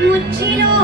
もちろ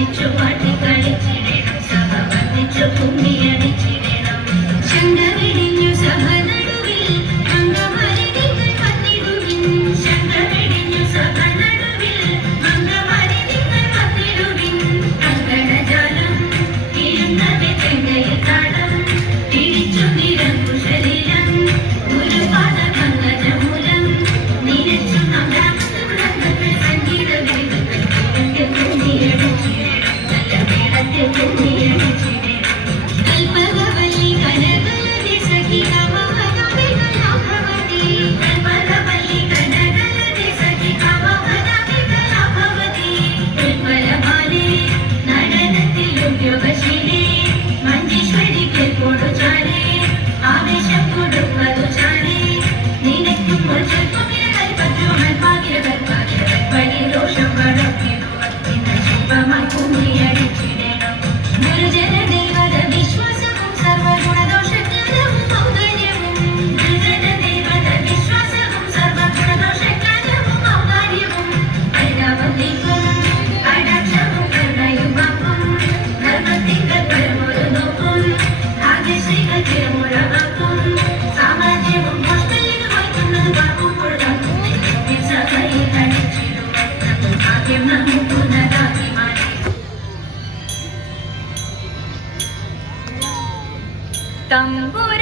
റാണിയെ വന്ദിച്ചു വണ്ടിക്കളിച്ചിടണം തമ്പുരാട്ടിയുടെ